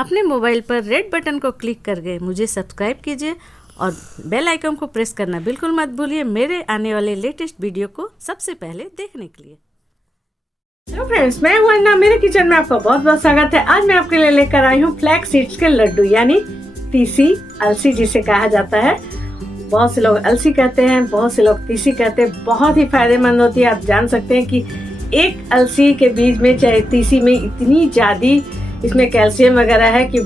अपने मोबाइल पर red button को क्लिक करके मुझे सब्सक्राइब कीजिए और बेल आइकन को प्रेस करना बिल्कुल मत भूलिए मेरे आने वाले लेटेस्ट वीडियो को सबसे पहले देखने के लिए। हेलो फ्रेंड्स, मैं हूं अन्ना। मेरे किचन में आपका बहुत बहुत स्वागत है। आज मैं आपके लिए लेकर आई हूं फ्लैक्स सीड्स के लड्डू, यानी तीसी अलसी जिसे कहा जाता है। बहुत से लोग अलसी कहते हैं, बहुत से लोग तीसी कहते हैं। बहुत ही फायदेमंद होती है। आप जान सकते हैं कि एक अलसी के बीज में चाहे तीसी में इतनी ज्यादा इसमें कैल्शियम वगैरह है कि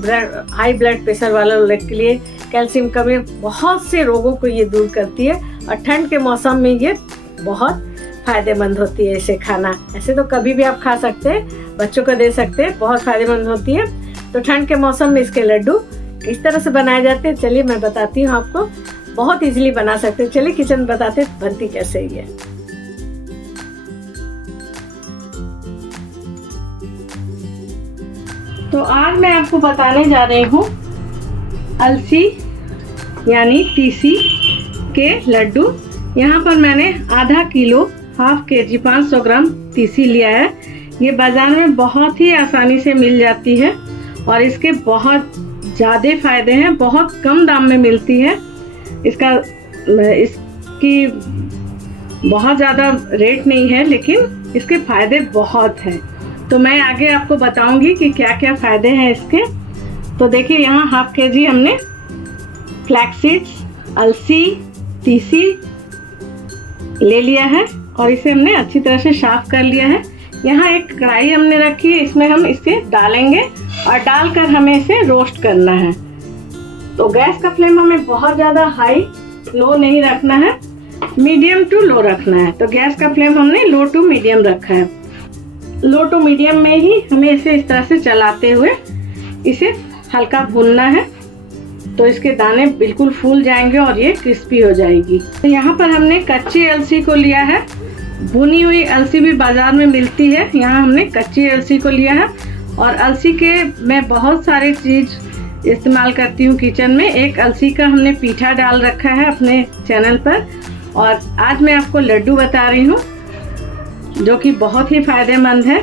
हाई ब्लड प्रेशर वाले लोग के लिए कैल्शियम कमी बहुत से रोगों को ये दूर करती है। और ठंड के मौसम में ये बहुत फायदेमंद होती है इसे खाना। ऐसे तो कभी भी आप खा सकते हैं, बच्चों को दे सकते हैं, बहुत फायदेमंद होती है। तो ठंड के मौसम में इसके लड्डू किस तरह से बनाए जाते हैं चलिए मैं बताती हूँ आपको। बहुत इजीली बना सकते हैं। चलिए किचन में बताते हैं बनती कैसे ही है। तो आज मैं आपको बताने जा रही हूँ अलसी यानी तीसी के लड्डू। यहाँ पर मैंने आधा किलो हाफ केजी 500 ग्राम तीसी लिया है। ये बाजार में बहुत ही आसानी से मिल जाती है और इसके बहुत ज़्यादा फायदे हैं। बहुत कम दाम में मिलती है। इसकी बहुत ज़्यादा रेट नहीं है, लेकिन इसके फायदे बहुत हैं। तो मैं आगे आपको बताऊंगी कि क्या क्या फायदे हैं इसके। तो देखिए यहाँ हाफ केजी हमने फ्लैक्स सीड्स अलसी तीसी ले लिया है और इसे हमने अच्छी तरह से साफ कर लिया है। यहाँ एक कढ़ाई हमने रखी है, इसमें हम इसे डालेंगे और डालकर हमें इसे रोस्ट करना है। तो गैस का फ्लेम हमें बहुत ज़्यादा हाई लो नहीं रखना है, मीडियम टू लो रखना है। तो गैस का फ्लेम हमने लो टू मीडियम रखा है। लो टू मीडियम में ही हमें इसे इस तरह से चलाते हुए इसे हल्का भूनना है। तो इसके दाने बिल्कुल फूल जाएंगे और ये क्रिस्पी हो जाएगी। तो यहाँ पर हमने कच्ची अलसी को लिया है। भुनी हुई अलसी भी बाजार में मिलती है, यहाँ हमने कच्ची अलसी को लिया है। और अलसी के मैं बहुत सारी चीज़ इस्तेमाल करती हूँ किचन में। एक अलसी का हमने पीठा डाल रखा है अपने चैनल पर। और आज मैं आपको लड्डू बता रही हूँ जो कि बहुत ही फायदेमंद है।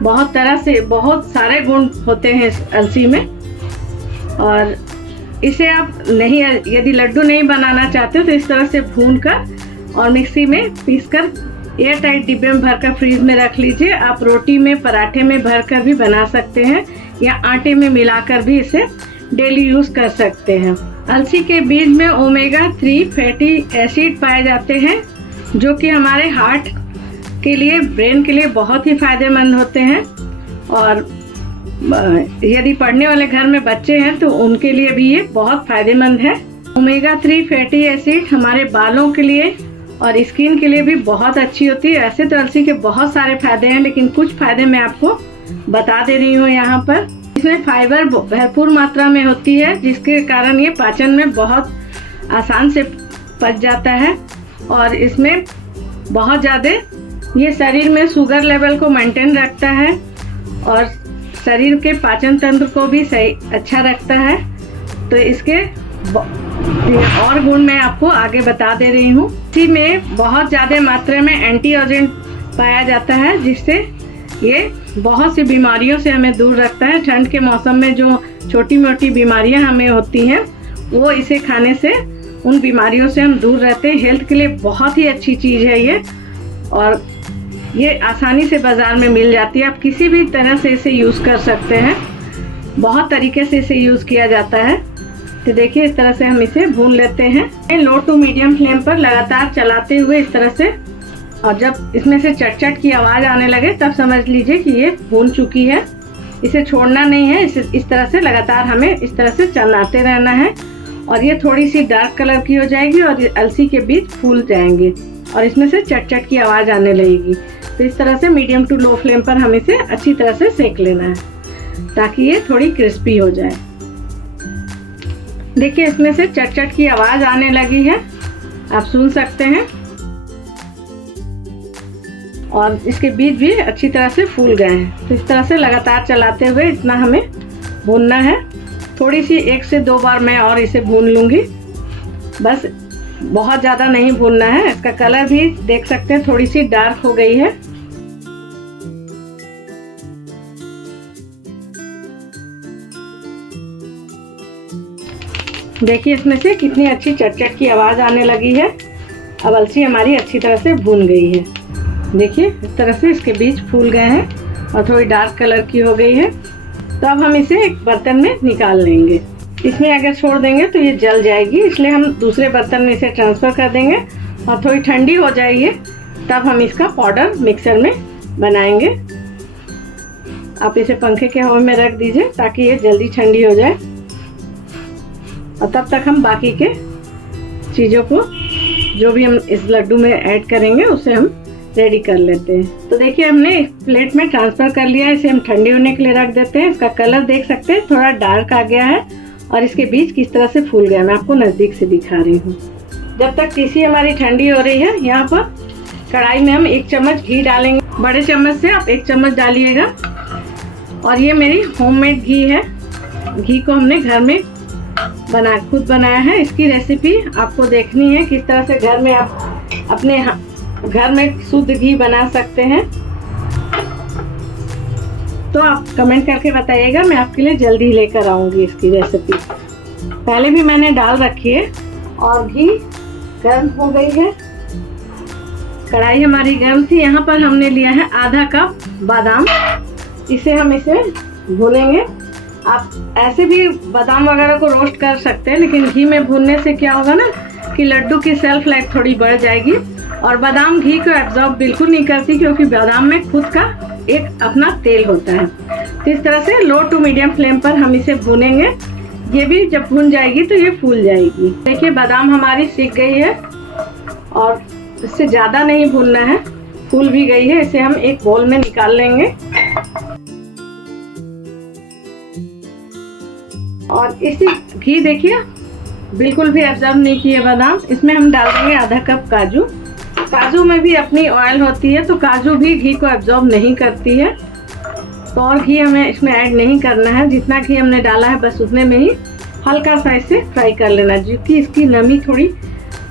बहुत तरह से बहुत सारे गुण होते हैं इस अलसी में। और इसे आप नहीं, यदि लड्डू नहीं बनाना चाहते हो तो इस तरह से भून कर और मिक्सी में पीसकर एयर टाइट डिब्बे में भरकर फ्रीज में रख लीजिए। आप रोटी में पराठे में भरकर भी बना सकते हैं या आटे में मिलाकर भी इसे डेली यूज कर सकते हैं। अलसी के बीज में ओमेगा 3 फैटी एसिड पाए जाते हैं जो कि हमारे हार्ट के लिए, ब्रेन के लिए बहुत ही फायदेमंद होते हैं। और यदि पढ़ने वाले घर में बच्चे हैं तो उनके लिए भी ये बहुत फायदेमंद है। ओमेगा 3 फैटी एसिड हमारे बालों के लिए और स्किन के लिए भी बहुत अच्छी होती है। ऐसे तो अलसी के बहुत सारे फायदे हैं, लेकिन कुछ फायदे मैं आपको बता दे रही हूँ यहाँ पर। इसमें फाइबर भरपूर मात्रा में होती है जिसके कारण ये पाचन में बहुत आसान से पच जाता है। और इसमें बहुत ज़्यादा ये शरीर में शुगर लेवल को मेंटेन रखता है और शरीर के पाचन तंत्र को भी सही अच्छा रखता है। तो इसके और गुण मैं आपको आगे बता दे रही हूँ। इसी में बहुत ज़्यादा मात्रा में एंटीऑक्सीडेंट पाया जाता है जिससे ये बहुत सी बीमारियों से हमें दूर रखता है। ठंड के मौसम में जो छोटी मोटी बीमारियां हमें होती हैं वो इसे खाने से उन बीमारियों से हम दूर रहते हैं। हेल्थ के लिए बहुत ही अच्छी चीज़ है ये। और ये आसानी से बाज़ार में मिल जाती है। आप किसी भी तरह से इसे यूज़ कर सकते हैं। बहुत तरीके से इसे यूज़ किया जाता है। तो देखिए इस तरह से हम इसे भून लेते हैं लो टू मीडियम फ्लेम पर लगातार चलाते हुए इस तरह से। और जब इसमें से चट चट की आवाज़ आने लगे तब समझ लीजिए कि ये भून चुकी है। इसे छोड़ना नहीं है। इस तरह से लगातार हमें इस तरह से चलाते रहना है और ये थोड़ी सी डार्क कलर की हो जाएगी और अलसी के बीज फूल जाएंगे और इसमें से चट चट की आवाज़ आने लगेगी। तो इस तरह से मीडियम टू लो फ्लेम पर हमें इसे अच्छी तरह से सेक लेना है ताकि ये थोड़ी क्रिस्पी हो जाए। देखिए इसमें से चट चट की आवाज़ आने लगी है, आप सुन सकते हैं। और इसके बीज भी अच्छी तरह से फूल गए हैं। तो इस तरह से लगातार चलाते हुए इतना हमें भूनना है। थोड़ी सी 1 से 2 बार मैं और इसे भून लूँगी, बस बहुत ज़्यादा नहीं भूनना है। इसका कलर भी देख सकते हैं थोड़ी सी डार्क हो गई है। देखिए इसमें से कितनी अच्छी चटचट की आवाज़ आने लगी है। अब अलसी हमारी अच्छी तरह से भून गई है। देखिए इस तरह से इसके बीज फूल गए हैं और थोड़ी डार्क कलर की हो गई है। तो अब हम इसे एक बर्तन में निकाल लेंगे। इसमें अगर छोड़ देंगे तो ये जल जाएगी, इसलिए हम दूसरे बर्तन में इसे ट्रांसफ़र कर देंगे और थोड़ी ठंडी हो जाएगी तब हम इसका पाउडर मिक्सर में बनाएंगे। आप इसे पंखे के हवा में रख दीजिए ताकि ये जल्दी ठंडी हो जाए और तब तक हम बाकी के चीज़ों को जो भी हम इस लड्डू में ऐड करेंगे उसे हम रेडी कर लेते हैं। तो देखिए हमने एक प्लेट में ट्रांसफ़र कर लिया है। इसे हम ठंडी होने के लिए रख देते हैं। इसका कलर देख सकते हैं थोड़ा डार्क आ गया है और इसके बीज किस तरह से फूल गया, मैं आपको नज़दीक से दिखा रही हूँ। जब तक टीसी हमारी ठंडी हो रही है, यहाँ पर कढ़ाई में हम 1 चम्मच घी डालेंगे। बड़े चम्मच से आप 1 चम्मच डालिएगा। और ये मेरी होममेड घी है। घी को हमने घर में खुद बनाया है। इसकी रेसिपी आपको देखनी है किस तरह से घर में आप अपने घर में शुद्ध घी बना सकते हैं, तो आप कमेंट करके बताइएगा, मैं आपके लिए जल्दी लेकर आऊँगी इसकी रेसिपी। पहले भी मैंने डाल रखी है और घी गर्म हो गई है। कढ़ाई हमारी गर्म थी। यहाँ पर हमने लिया है आधा कप बादाम। इसे भूनेंगे। आप ऐसे भी बादाम वगैरह को रोस्ट कर सकते हैं, लेकिन घी में भूनने से क्या होगा ना कि लड्डू की सेल्फ लाइफ थोड़ी बढ़ जाएगी और बादाम घी को एब्जॉर्ब बिल्कुल नहीं करती, क्योंकि बादाम में खुद का एक अपना तेल होता है। तो इस तरह से लो टू मीडियम फ्लेम पर हम इसे भूनेंगे। ये भी जब भून जाएगी तो ये फूल जाएगी। देखिए बादाम हमारी सीख गई है और इससे ज़्यादा नहीं भूनना है, फूल भी गई है। इसे हम एक बाउल में निकाल लेंगे और इसी घी देखिए बिल्कुल भी एब्जॉर्ब नहीं किए बादाम। इसमें हम डाल देंगे आधा कप काजू। काजू में भी अपनी ऑयल होती है, तो काजू भी घी को एब्जॉर्ब नहीं करती है, तो और घी हमें इसमें ऐड नहीं करना है। जितना घी हमने डाला है बस उतने में ही हल्का सा इसे फ्राई कर लेना, जिसकी इसकी नमी थोड़ी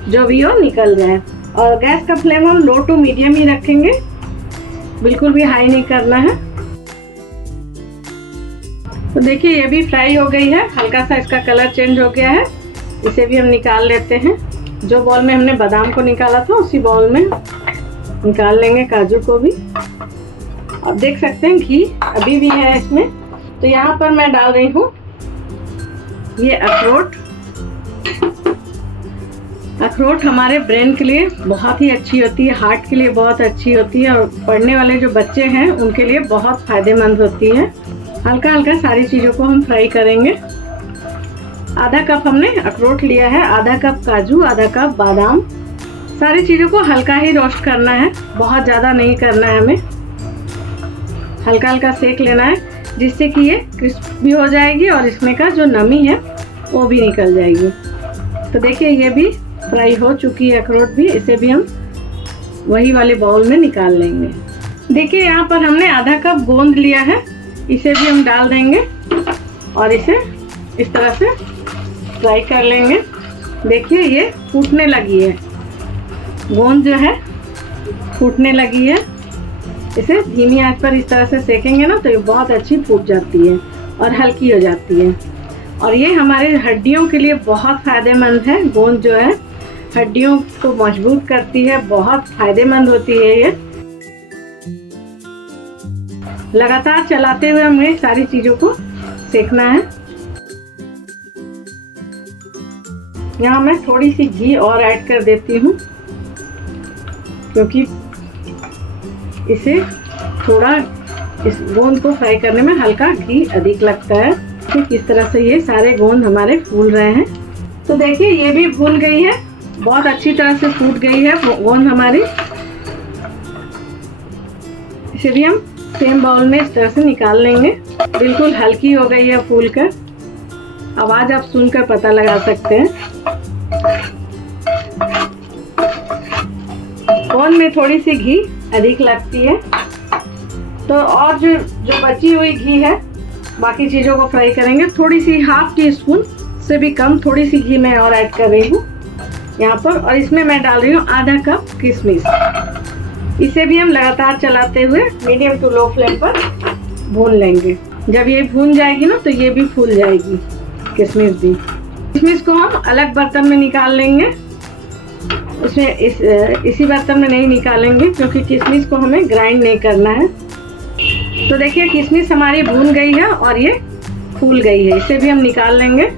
जो भी हो निकल जाए। और गैस का फ्लेम हम लो टू मीडियम ही रखेंगे, बिल्कुल भी हाई नहीं करना है। तो देखिए ये भी फ्राई हो गई है, हल्का सा इसका कलर चेंज हो गया है। इसे भी हम निकाल लेते हैं। जो बॉल में हमने बादाम को निकाला था उसी बॉल में निकाल लेंगे काजू को भी। अब देख सकते हैं घी अभी भी है इसमें। तो यहाँ पर मैं डाल रही हूँ ये अखरोट। अखरोट हमारे ब्रेन के लिए बहुत ही अच्छी होती है, हार्ट के लिए बहुत अच्छी होती है और पढ़ने वाले जो बच्चे हैं उनके लिए बहुत फ़ायदेमंद होती है। हल्का हल्का सारी चीज़ों को हम फ्राई करेंगे। आधा कप हमने अखरोट लिया है, आधा कप काजू, आधा कप बादाम। सारी चीज़ों को हल्का ही रोस्ट करना है, बहुत ज़्यादा नहीं करना है हमें। हल्का हल्का सेक लेना है जिससे कि ये क्रिस्प भी हो जाएगी और इसमें का जो नमी है वो भी निकल जाएगी। तो देखिए ये भी फ्राई हो चुकी है अखरोट भी। इसे भी हम वही वाले बाउल में निकाल लेंगे। देखिए यहाँ पर हमने आधा कप गोंद लिया है, इसे भी हम डाल देंगे और इसे इस तरह से फ्राई कर लेंगे। देखिए ये फूटने लगी है, गोंद जो है फूटने लगी है। इसे धीमी आंच पर इस तरह से सेकेंगे ना तो ये बहुत अच्छी फूट जाती है और हल्की हो जाती है। और ये हमारे हड्डियों के लिए बहुत फ़ायदेमंद है। गोंद जो है हड्डियों को मजबूत करती है, बहुत फ़ायदेमंद होती है ये। लगातार चलाते हुए हमें सारी चीज़ों को सेकना है। यहाँ मैं थोड़ी सी घी और ऐड कर देती हूँ, क्योंकि इसे थोड़ा इस गोंद को फ्राई करने में हल्का घी अधिक लगता है। तो किस तरह से ये सारे गोंद हमारे फूल रहे हैं। तो देखिए ये भी भून गई है, बहुत अच्छी तरह से फूट गई है गोंद हमारी। इसे भी हम सेम बाउल में इस तरह से निकाल लेंगे। बिल्कुल हल्की हो गई है फूल कर, आवाज आप सुनकर पता लगा सकते हैं। गोंद में थोड़ी सी घी अधिक लगती है, तो और जो बची हुई घी है बाकी चीज़ों को फ्राई करेंगे। थोड़ी सी ½ टीस्पून से भी कम थोड़ी सी घी मैं और ऐड कर रही हूँ यहाँ पर। और इसमें मैं डाल रही हूँ आधा कप किशमिश। इसे भी हम लगातार चलाते हुए मीडियम टू लो फ्लेम पर भून लेंगे। जब ये भून जाएगी ना तो ये भी फूल जाएगी किशमिश भी। किशमिश को हम अलग बर्तन में निकाल लेंगे, उसमें इसी बर्तन में नहीं निकालेंगे क्योंकि किशमिश को हमें ग्राइंड नहीं करना है। तो देखिए किशमिश हमारी भून गई है और ये फूल गई है, इसे भी हम निकाल लेंगे।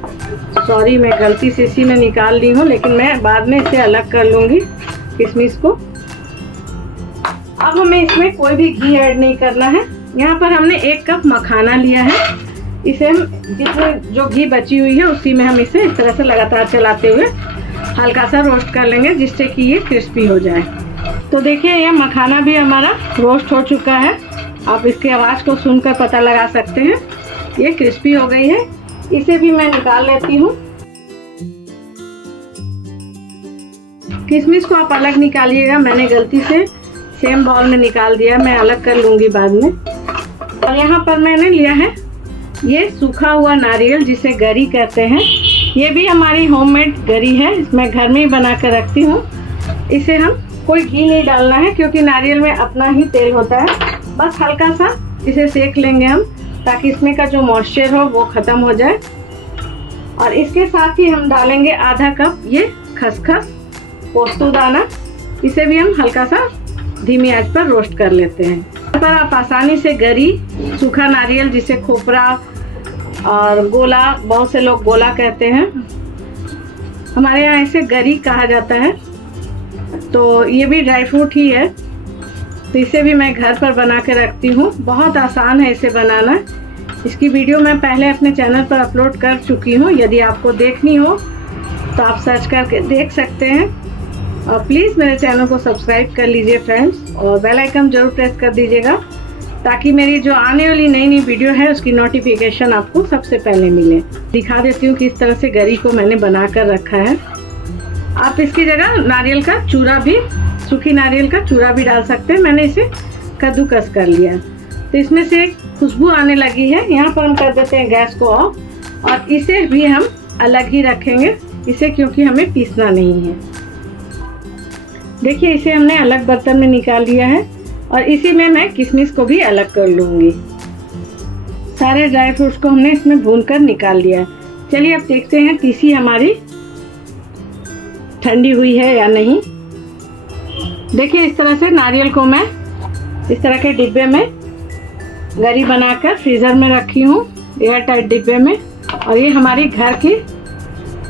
सॉरी, मैं गलती से इसी में निकाल ली हूँ, लेकिन मैं बाद में इसे अलग कर लूँगी किशमिश को। अब हमें इसमें कोई भी घी ऐड नहीं करना है। यहाँ पर हमने 1 कप मखाना लिया है, इसे हम जिसमें जो घी बची हुई है उसी में हम इसे इस तरह से लगातार चलाते हुए हल्का सा रोस्ट कर लेंगे, जिससे कि ये क्रिस्पी हो जाए। तो देखिए ये मखाना भी हमारा रोस्ट हो चुका है, आप इसकी आवाज़ को सुनकर पता लगा सकते हैं ये क्रिस्पी हो गई है। इसे भी मैं निकाल लेती हूँ। किशमिश को आप अलग निकालिएगा, मैंने गलती से सेम बाउल में निकाल दिया, मैं अलग कर लूँगी बाद में। और यहाँ पर मैंने लिया है ये सूखा हुआ नारियल, जिसे गरी कहते हैं। ये भी हमारी होममेड गरी है, मैं घर में ही बना कर रखती हूँ। इसे हम कोई घी नहीं डालना है क्योंकि नारियल में अपना ही तेल होता है, बस हल्का सा इसे सेक लेंगे हम, ताकि इसमें का जो मॉइस्चर हो वो ख़त्म हो जाए। और इसके साथ ही हम डालेंगे आधा कप ये खसखस, पोस्तु दाना, इसे भी हम हल्का सा धीमी आंच पर रोस्ट कर लेते हैं। यहाँ पर आप आसानी से गरी, सूखा नारियल जिसे खोपरा और गोला, बहुत से लोग गोला कहते हैं, हमारे यहाँ इसे गरी कहा जाता है। तो ये भी ड्राई फ्रूट ही है, तो इसे भी मैं घर पर बना के रखती हूँ। बहुत आसान है इसे बनाना, इसकी वीडियो मैं पहले अपने चैनल पर अपलोड कर चुकी हूँ, यदि आपको देखनी हो तो आप सर्च करके देख सकते हैं। और प्लीज़ मेरे चैनल को सब्सक्राइब कर लीजिए फ्रेंड्स, और बेल आइकन ज़रूर प्रेस कर दीजिएगा, ताकि मेरी जो आने वाली नई नई वीडियो है उसकी नोटिफिकेशन आपको सबसे पहले मिले। दिखा देती हूँ किस तरह से गरी को मैंने बना कर रखा है। आप इसकी जगह नारियल का चूरा भी, सूखी नारियल का चूरा भी डाल सकते हैं। मैंने इसे कद्दूकस कर लिया, तो इसमें से एक खुशबू आने लगी है। यहाँ पर हम कर देते हैं गैस को ऑफ, और इसे भी हम अलग ही रखेंगे इसे, क्योंकि हमें पीसना नहीं है। देखिए इसे हमने अलग बर्तन में निकाल लिया है, और इसी में मैं किशमिश को भी अलग कर लूँगी। सारे ड्राई फ्रूट्स को हमने इसमें भूनकर निकाल लिया है। चलिए अब देखते हैं तीसी हमारी ठंडी हुई है या नहीं। देखिए इस तरह से नारियल को मैं इस तरह के डिब्बे में गरी बनाकर फ्रीज़र में रखी हूँ, एयर टाइट डिब्बे में। और ये हमारी घर की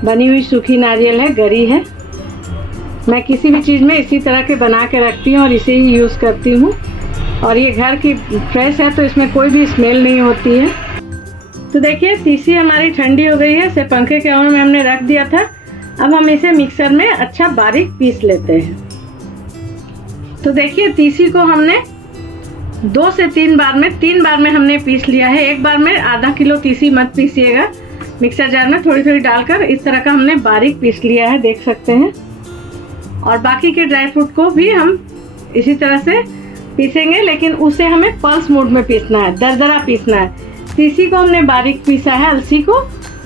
बनी हुई सूखी नारियल है, गरी है। मैं किसी भी चीज़ में इसी तरह के बना के रखती हूँ और इसे ही यूज़ करती हूँ। और ये घर की फ्रेश है, तो इसमें कोई भी स्मेल नहीं होती है। तो देखिए तीसी हमारी ठंडी हो गई है, इसे पंखे के हवा में हमने रख दिया था। अब हम इसे मिक्सर में अच्छा बारीक पीस लेते हैं। तो देखिए तीसी को हमने 2 से 3 बार में, 3 बार में हमने पीस लिया है। एक बार में आधा किलो तीसी मत पीसिएगा, मिक्सर जार में थोड़ी थोड़ी डालकर इस तरह का हमने बारीक पीस लिया है, देख सकते हैं। और बाकी के ड्राई फ्रूट को भी हम इसी तरह से पीसेंगे, लेकिन उसे हमें पल्स मोड में पीसना है, दरदरा पीसना है। तीसी को हमने बारीक पीसा है, अलसी को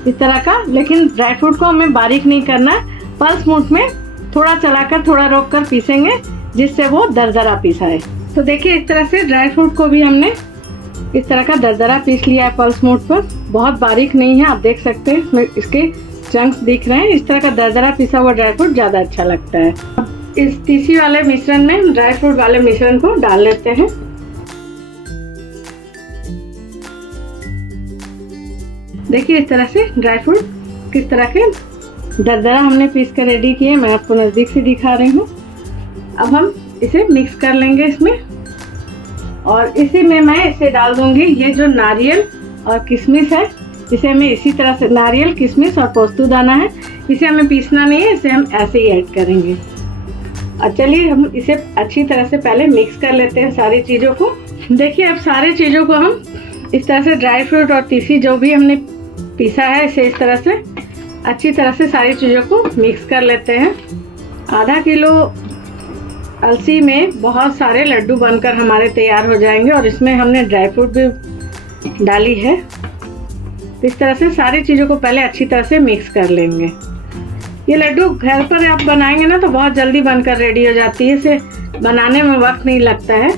इस तरह का, लेकिन ड्राई फ्रूट को हमें बारीक नहीं करना है। पल्स मोड में थोड़ा चलाकर थोड़ा रोक कर पीसेंगे, जिससे वो दरदरा पिसाए। तो देखिए इस तरह से ड्राई फ्रूट को भी हमने इस तरह का दरदरा पीस लिया है पल्स मोड पर। बहुत बारीक नहीं है, आप देख सकते हैं इसमें इसके चंक्स दिख रहे हैं। इस तरह का दरदरा पिसा हुआ ड्राई फ्रूट ज़्यादा अच्छा लगता है। अब इस तीसी वाले मिश्रण में ड्राई फ्रूट वाले मिश्रण को डाल लेते हैं। देखिए इस तरह से ड्राई फ्रूट किस तरह के दरदरा हमने पीस कर रेडी किए, मैं आपको नज़दीक से दिखा रही हूँ। अब हम इसे मिक्स कर लेंगे इसमें, और इसी में मैं इसे डाल दूंगी ये जो नारियल और किशमिश है, इसे हमें इसी तरह से, नारियल, किशमिश और पोस्तु दाना है, इसे हमें पीसना नहीं है, इसे हम ऐसे ही ऐड करेंगे। और चलिए हम इसे अच्छी तरह से पहले मिक्स कर लेते हैं सारी चीज़ों को। देखिए अब सारी चीज़ों को हम इस तरह से, ड्राई फ्रूट और तीसी जो भी हमने पीसा है, इसे इस तरह से अच्छी तरह से सारी चीज़ों को मिक्स कर लेते हैं। आधा किलो अलसी में बहुत सारे लड्डू बनकर हमारे तैयार हो जाएंगे, और इसमें हमने ड्राई फ्रूट भी डाली है। इस तरह से सारी चीज़ों को पहले अच्छी तरह से मिक्स कर लेंगे। ये लड्डू घर पर आप बनाएंगे ना तो बहुत जल्दी बनकर रेडी हो जाती है, इसे बनाने में वक्त नहीं लगता है।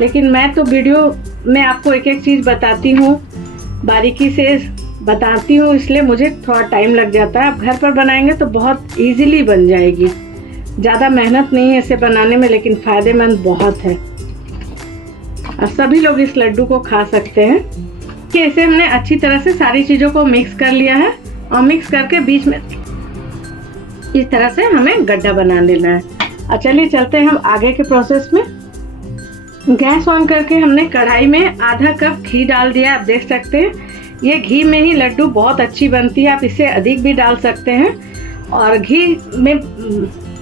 लेकिन मैं तो वीडियो में आपको एक एक चीज़ बताती हूँ, बारीकी से बताती हूँ, इसलिए मुझे थोड़ा टाइम लग जाता है। आप घर पर बनाएंगे तो बहुत इजीली बन जाएगी, ज़्यादा मेहनत नहीं है इसे बनाने में, लेकिन फ़ायदेमंद बहुत है और सभी लोग इस लड्डू को खा सकते हैं। कि इसे हमने अच्छी तरह से सारी चीज़ों को मिक्स कर लिया है और मिक्स करके बीच में इस तरह से हमें गड्ढा बना लेना है। और चलिए चलते हैं हम आगे के प्रोसेस में। गैस ऑन करके हमने कढ़ाई में आधा कप घी डाल दिया। आप देख सकते हैं ये घी में ही लड्डू बहुत अच्छी बनती है, आप इसे अधिक भी डाल सकते हैं। और घी में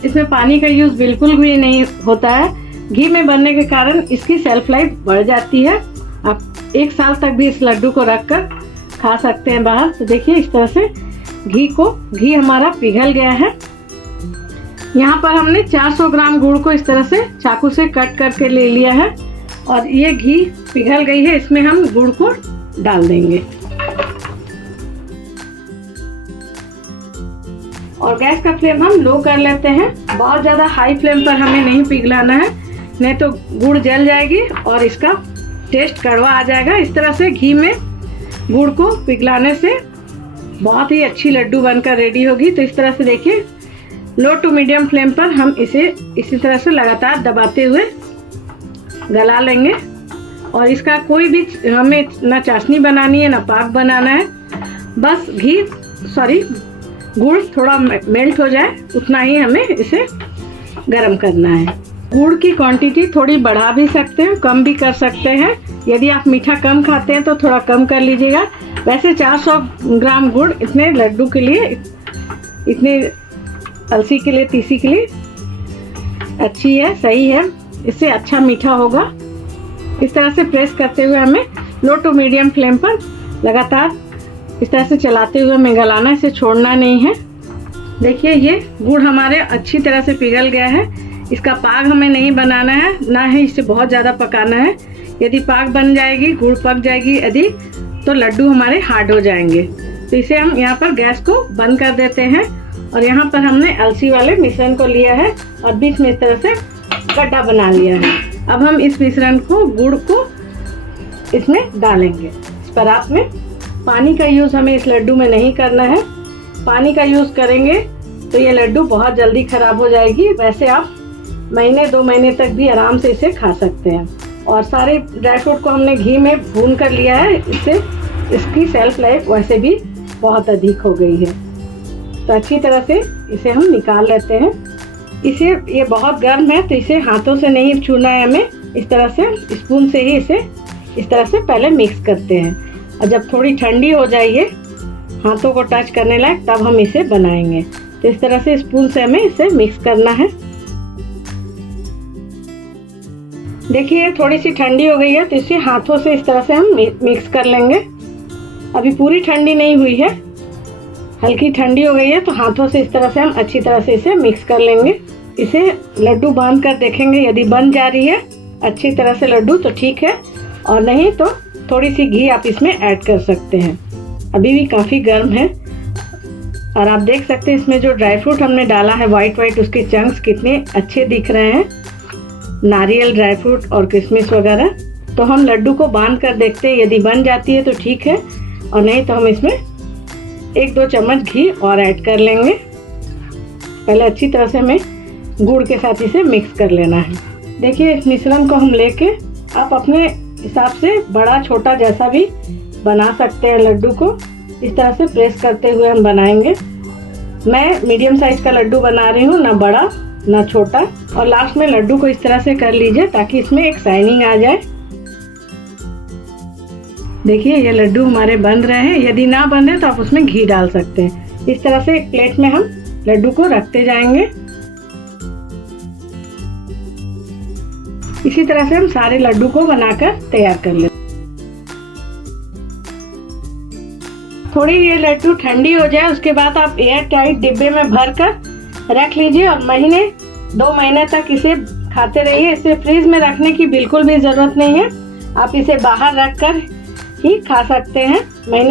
इसमें पानी का यूज़ बिल्कुल भी नहीं होता है। घी में बनने के कारण इसकी सेल्फ लाइफ बढ़ जाती है। आप 1 साल तक भी इस लड्डू को रख कर खा सकते हैं बाहर। तो देखिए इस तरह से घी हमारा पिघल गया है। यहाँ पर हमने 400 ग्राम गुड़ को इस तरह से चाकू से कट करके ले लिया है और ये घी पिघल गई है, इसमें हम गुड़ को डाल देंगे। और गैस का फ्लेम हम लो कर लेते हैं। बहुत ज़्यादा हाई फ्लेम पर हमें नहीं पिघलाना है, नहीं तो गुड़ जल जाएगी और इसका टेस्ट कड़वा आ जाएगा। इस तरह से घी में गुड़ को पिघलाने से बहुत ही अच्छी लड्डू बनकर रेडी होगी। तो इस तरह से देखिए लो टू मीडियम फ्लेम पर हम इसे इसी तरह से लगातार दबाते हुए गला लेंगे। और इसका कोई भी हमें ना चाशनी बनानी है ना पाक बनाना है, बस गुड़ थोड़ा मेल्ट हो जाए उतना ही हमें इसे गरम करना है। गुड़ की क्वांटिटी थोड़ी बढ़ा भी सकते हैं, कम भी कर सकते हैं। यदि आप मीठा कम खाते हैं तो थोड़ा कम कर लीजिएगा। वैसे 400 ग्राम गुड़ इतने लड्डू के लिए, इतने अलसी के लिए, तीसी के लिए अच्छी है, सही है। इससे अच्छा मीठा होगा। इस तरह से प्रेस करते हुए हमें लो टू मीडियम फ्लेम पर लगातार इस तरह से चलाते हुए हमें गलाना, इसे छोड़ना नहीं है। देखिए ये गुड़ हमारे अच्छी तरह से पिघल गया है। इसका पाक हमें नहीं बनाना है, ना ही इसे बहुत ज़्यादा पकाना है। यदि पाक बन जाएगी, गुड़ पक जाएगी अधिक, तो लड्डू हमारे हार्ड हो जाएंगे। तो इसे हम यहाँ पर गैस को बंद कर देते हैं। और यहाँ पर हमने अलसी वाले मिश्रण को लिया है और बीच में इस तरह से गड्ढा बना लिया है। अब हम इस मिश्रण को, गुड़ को इसमें डालेंगे। इस परात में पानी का यूज़ हमें इस लड्डू में नहीं करना है। पानी का यूज़ करेंगे तो ये लड्डू बहुत जल्दी ख़राब हो जाएगी। वैसे आप महीने 2 महीने तक भी आराम से इसे खा सकते हैं। और सारे ड्राई फ्रूट को हमने घी में भून कर लिया है, इससे इसकी सेल्फ लाइफ वैसे भी बहुत अधिक हो गई है। तो अच्छी तरह से इसे हम निकाल लेते हैं। ये बहुत गर्म है तो इसे हाथों से नहीं छूना है हमें, इस तरह से स्पून से ही इसे इस तरह से पहले मिक्स करते हैं। और जब थोड़ी ठंडी हो जाएगी, हाथों को टच करने लायक, तब हम इसे बनाएंगे। तो इस तरह से स्पून से हमें इसे मिक्स करना है। देखिए थोड़ी सी ठंडी हो गई है तो इसे हाथों से इस तरह से हम मिक्स कर लेंगे। अभी पूरी ठंडी नहीं हुई है, हल्की ठंडी हो गई है, तो हाथों से इस तरह से हम अच्छी तरह से इसे मिक्स कर लेंगे। इसे लड्डू बांध कर देखेंगे, यदि बन जा रही है अच्छी तरह से लड्डू तो ठीक है, और नहीं तो थोड़ी सी घी आप इसमें ऐड कर सकते हैं। अभी भी काफ़ी गर्म है। और आप देख सकते हैं इसमें जो ड्राई फ्रूट हमने डाला है वाइट उसके चंक्स कितने अच्छे दिख रहे हैं, नारियल, ड्राई फ्रूट और किशमिश वगैरह। तो हम लड्डू को बांध कर देखते हैं, यदि बन जाती है तो ठीक है, और नहीं तो हम इसमें 1-2 चम्मच घी और ऐड कर लेंगे। पहले अच्छी तरह से हमें गुड़ के साथ इसे मिक्स कर लेना है। देखिए इस मिश्रण को हम लेके आप अपने हिसाब से बड़ा छोटा जैसा भी बना सकते हैं। लड्डू को इस तरह से प्रेस करते हुए हम बनाएंगे। मैं मीडियम साइज का लड्डू बना रही हूँ, ना बड़ा ना छोटा। और लास्ट में लड्डू को इस तरह से कर लीजिए ताकि इसमें एक शाइनिंग आ जाए। देखिए ये लड्डू हमारे बन रहे हैं। यदि ना बन रहे तो आप उसमें घी डाल सकते हैं। इस तरह से एक प्लेट में हम लड्डू को रखते जाएंगे। इसी तरह से हम सारे लड्डू को बनाकर तैयार कर लेते। थोड़ी ये लड्डू ठंडी हो जाए उसके बाद आप एयर टाइट डिब्बे में भर कर रख लीजिए और 2 महीने तक इसे खाते रहिए। इसे फ्रीज में रखने की बिल्कुल भी ज़रूरत नहीं है, आप इसे बाहर रख कर ही खा सकते हैं।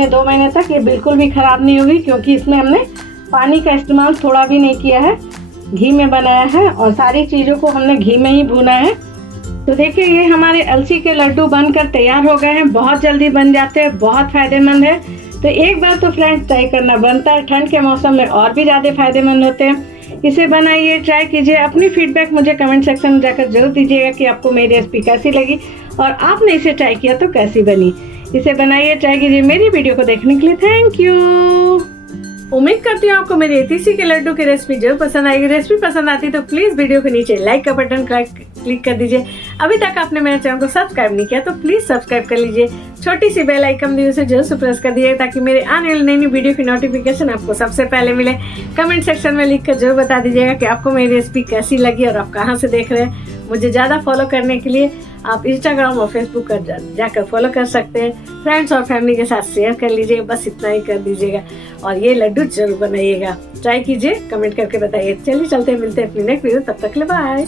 2 महीने तक ये बिल्कुल भी ख़राब नहीं होगी, क्योंकि इसमें हमने पानी का इस्तेमाल थोड़ा भी नहीं किया है, घी में बनाया है और सारी चीज़ों को हमने घी में ही भुना है। तो देखिए ये हमारे अलसी के लड्डू बनकर तैयार हो गए हैं। बहुत जल्दी बन जाते हैं, बहुत फ़ायदेमंद है। तो एक बार तो फ्रेंड्स ट्राई करना बनता है, ठंड के मौसम में और भी ज़्यादा फायदेमंद होते हैं। इसे बनाइए, ट्राई कीजिए, अपनी फीडबैक मुझे कमेंट सेक्शन में जाकर जरूर दीजिएगा कि आपको मेरी रेसिपी कैसी लगी और आपने इसे ट्राई किया तो कैसी बनी। इसे बनाइए, ट्राई कीजिए। मेरी वीडियो को देखने के लिए थैंक यू। उम्मीद करती हूँ आपको मेरी एतीसी के लड्डू की रेसिपी जरूर पसंद आएगी। रेसिपी पसंद आती तो प्लीज़ वीडियो के नीचे लाइक का बटन क्लिक कर दीजिए। अभी तक आपने मेरे चैनल को सब्सक्राइब नहीं किया तो प्लीज़ सब्सक्राइब कर लीजिए। छोटी सी बेल आइकन भी उसे जरूर से प्रेस कर दीजिए ताकि मेरे आने वाली नई वीडियो की नोटिफिकेशन आपको सबसे पहले मिले। कमेंट सेक्शन में लिख कर जरूर बता दीजिएगा कि आपको मेरी रेसिपी कैसी लगी और आप कहाँ से देख रहे हैं। मुझे ज़्यादा फॉलो करने के लिए आप इंस्टाग्राम और फेसबुक पर जाकर फॉलो कर सकते हैं। फ्रेंड्स और फैमिली के साथ शेयर कर लीजिएगा, बस इतना ही कर दीजिएगा। और ये लड्डू जरूर बनाइएगा, ट्राई कीजिए, कमेंट करके बताइए। चलिए चलते मिलते हैं अपनी नेक्स्ट वीडियो, तब तक के लिए बाय।